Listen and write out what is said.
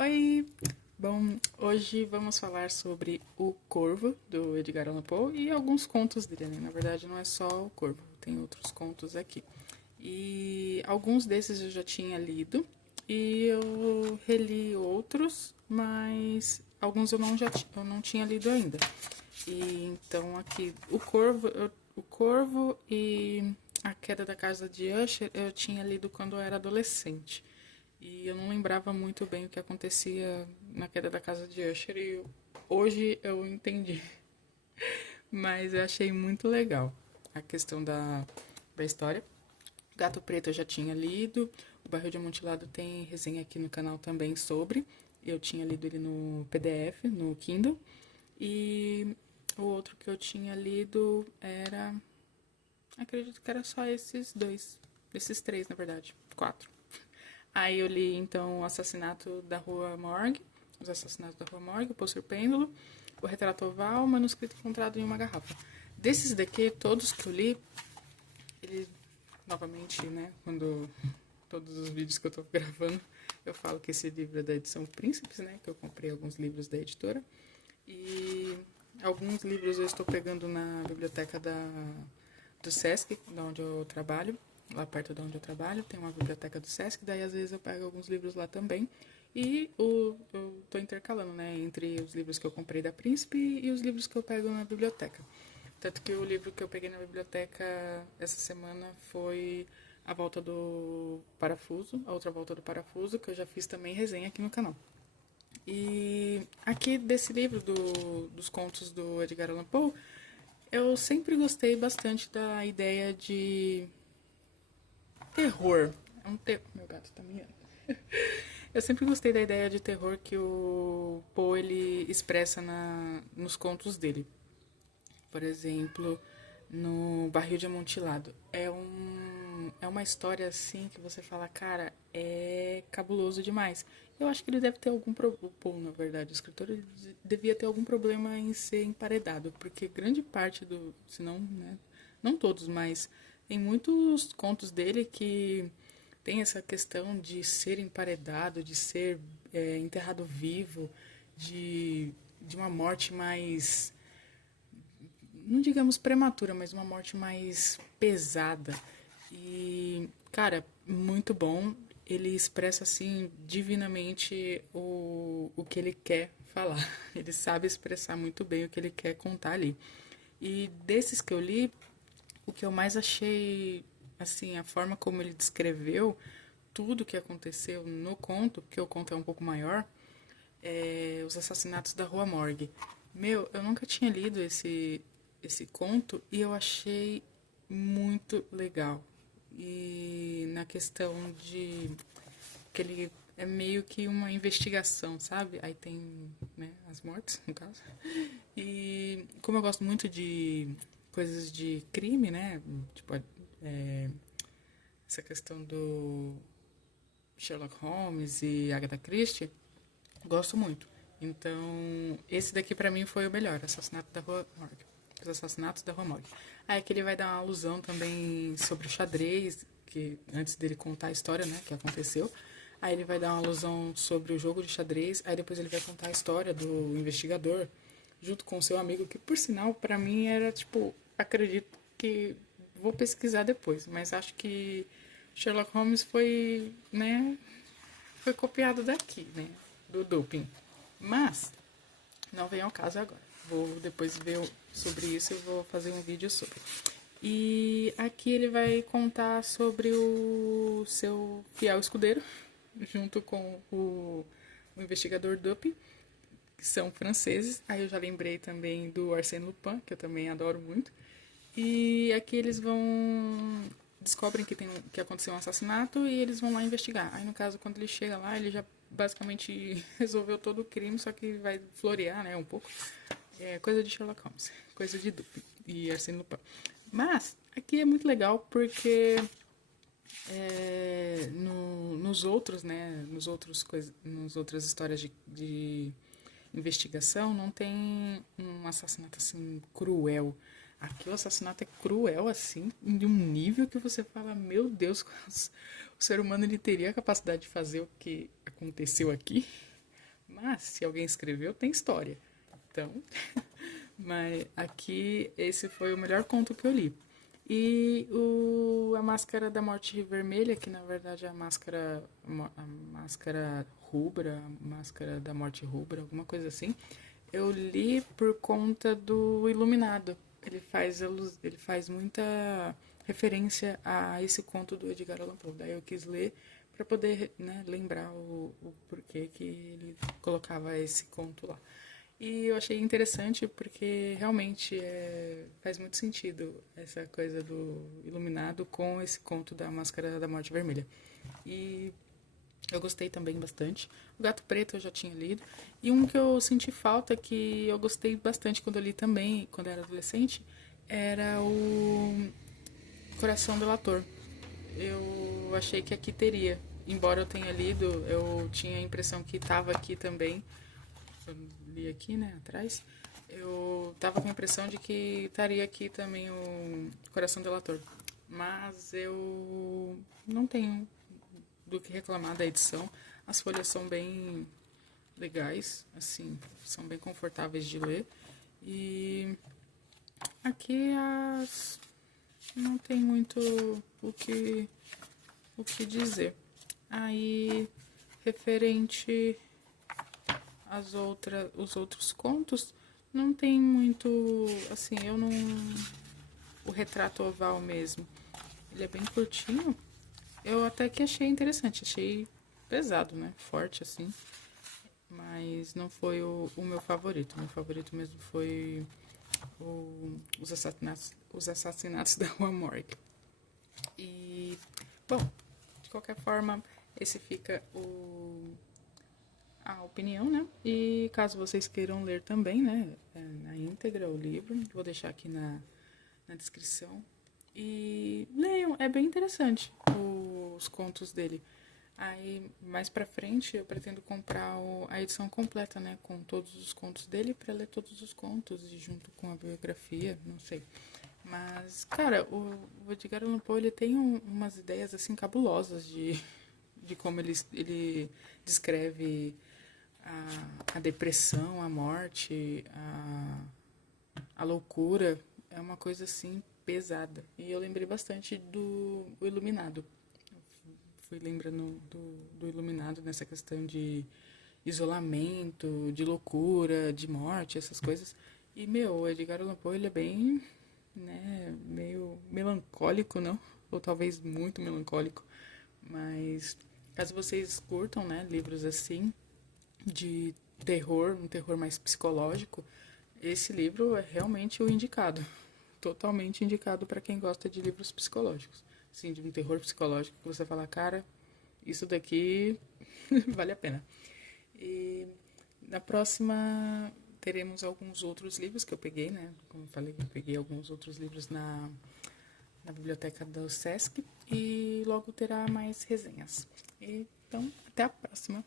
Oi! Bom, hoje vamos falar sobre O Corvo, do Edgar Allan Poe, e alguns contos dele, né? Na verdade, não é só O Corvo, tem outros contos aqui. E alguns desses eu já tinha lido, e eu reli outros, mas alguns eu não tinha lido ainda. E então aqui, O Corvo e A Queda da Casa de Usher eu tinha lido quando eu era adolescente. E eu não lembrava muito bem o que acontecia na queda da casa de Usher e hoje eu entendi. Mas eu achei muito legal a questão da história. Gato Preto eu já tinha lido. O Barril de Amontilado tem resenha aqui no canal também sobre. Eu tinha lido ele no PDF, no Kindle. E o outro que eu tinha lido era... Acredito que era só esses dois. Esses três, na verdade. Quatro. Aí eu li, então, o Assassinato da Rua Morgue, Os Assassinatos da Rua Morgue, O Pôster Pêndulo, O Retrato Oval, O Manuscrito Encontrado em uma Garrafa. Desses daqui, todos que eu li, ele, novamente, né, quando todos os vídeos que eu tô gravando, eu falo que esse livro é da edição Príncipes, né, que eu comprei alguns livros da editora. E alguns livros eu estou pegando na biblioteca do Sesc, da onde eu trabalho. Lá perto de onde eu trabalho, tem uma biblioteca do Sesc, daí às vezes eu pego alguns livros lá também. E eu tô intercalando, né, entre os livros que eu comprei da Príncipe e os livros que eu pego na biblioteca. Tanto que o livro que eu peguei na biblioteca essa semana foi A Volta do Parafuso, A Outra Volta do Parafuso, que eu já fiz também resenha aqui no canal. E aqui desse livro dos contos do Edgar Allan Poe, eu sempre gostei bastante da ideia de terror. É um terror. Meu gato tá miando. Eu sempre gostei da ideia de terror que o Poe ele expressa nos contos dele. Por exemplo, no Barril de Amontilado. É uma história assim que você fala, cara, é cabuloso demais. Eu acho que ele deve ter algum problema. O Poe, na verdade, o escritor, ele devia ter algum problema em ser emparedado, porque grande parte do. Se não, né? Não todos, mas tem muitos contos dele que tem essa questão de ser emparedado, de ser enterrado vivo, de uma morte mais, não digamos prematura, mas uma morte mais pesada. E, cara, muito bom. Ele expressa, assim, divinamente o que ele quer falar. Ele sabe expressar muito bem o que ele quer contar ali. E desses que eu li, o que eu mais achei, assim, a forma como ele descreveu tudo o que aconteceu no conto, porque o conto é um pouco maior, é Os Assassinatos da Rua Morgue. Meu, eu nunca tinha lido esse conto e eu achei muito legal. E na questão de que ele é meio que uma investigação, sabe? Aí tem, né, as mortes, no caso. E como eu gosto muito de coisas de crime, né? Tipo, essa questão do Sherlock Holmes e Agatha Christie, gosto muito. Então, esse daqui pra mim foi o melhor, Assassinato da Rua Morgue. Os Assassinatos da Rua Morgue. Aí aqui ele vai dar uma alusão também sobre o xadrez, que antes dele contar a história, né, que aconteceu. Aí ele vai dar uma alusão sobre o jogo de xadrez, aí depois ele vai contar a história do investigador, junto com o seu amigo, que por sinal, pra mim era tipo, acredito que vou pesquisar depois, mas acho que Sherlock Holmes foi, né, foi copiado daqui, né, do Dupin. Mas não vem ao caso agora. Vou depois ver sobre isso e vou fazer um vídeo sobre. E aqui ele vai contar sobre o seu fiel escudeiro, junto com o investigador Dupin, que são franceses. Aí eu já lembrei também do Arsène Lupin, que eu também adoro muito. E aqui eles vão descobrem que aconteceu um assassinato e eles vão lá investigar. Aí no caso, quando ele chega lá, ele já basicamente resolveu todo o crime, só que vai florear, né, um pouco. É coisa de Sherlock Holmes, coisa de Dupin e Arsène Lupin. Mas aqui é muito legal porque nos outros, né, nos outras histórias de investigação não tem um assassinato assim cruel. Aqui o assassinato é cruel assim, de um nível que você fala, meu Deus, o ser humano ele teria a capacidade de fazer o que aconteceu aqui. Mas, se alguém escreveu, tem história. Então, mas aqui esse foi o melhor conto que eu li. E a Máscara da Morte Vermelha, que na verdade é a máscara rubra, a Máscara da Morte Rubra, alguma coisa assim, eu li por conta do Iluminado. Ele faz muita referência a esse conto do Edgar Allan Poe. Daí eu quis ler para poder, né, lembrar o porquê que ele colocava esse conto lá. E eu achei interessante porque realmente faz muito sentido essa coisa do Iluminado com esse conto da Máscara da Morte Vermelha. E eu gostei também bastante. O Gato Preto eu já tinha lido. E um que eu senti falta, que eu gostei bastante quando eu li também, quando eu era adolescente, era o Coração Delator. Eu achei que aqui teria. Embora eu tenha lido, eu tinha a impressão que estava aqui também. Eu li aqui, né, atrás. Eu tava com a impressão de que estaria aqui também o Coração Delator. Mas eu não tenho do que reclamar da edição. As folhas são bem legais, assim, são bem confortáveis de ler. E aqui não tem muito o que, o que dizer. Aí, referente os outros contos, não tem muito, assim, eu não... O Retrato Oval mesmo, ele é bem curtinho. Eu até que achei interessante, achei pesado, né? Forte, assim. Mas não foi o meu favorito. O meu favorito mesmo foi os assassinatos da Rua Morgue. E, bom, de qualquer forma, esse fica a opinião, né? E caso vocês queiram ler também, né? Na íntegra o livro, vou deixar aqui na descrição. E leiam, é bem interessante os contos dele. Aí, mais pra frente, eu pretendo comprar a edição completa, né? Com todos os contos dele, pra ler todos os contos e junto com a biografia, não sei. Mas, cara, o Edgar Allan Poe, ele tem umas ideias, assim, cabulosas de como ele descreve a depressão, a morte, a loucura. É uma coisa, assim, pesada. E eu lembrei bastante do Iluminado. Fui lembrando do Iluminado nessa questão de isolamento, de loucura, de morte, essas coisas. E, meu, o Edgar Allan Poe, ele é bem, né, meio melancólico, não? Ou talvez muito melancólico. Mas, caso vocês curtam, né, livros assim, de terror, um terror mais psicológico, esse livro é realmente o indicado. Totalmente indicado para quem gosta de livros psicológicos. Assim, de um terror psicológico que você fala, cara, isso daqui vale a pena. E na próxima teremos alguns outros livros que eu peguei, né? Como eu falei, eu peguei alguns outros livros na biblioteca do Sesc e logo terá mais resenhas. Então, até a próxima.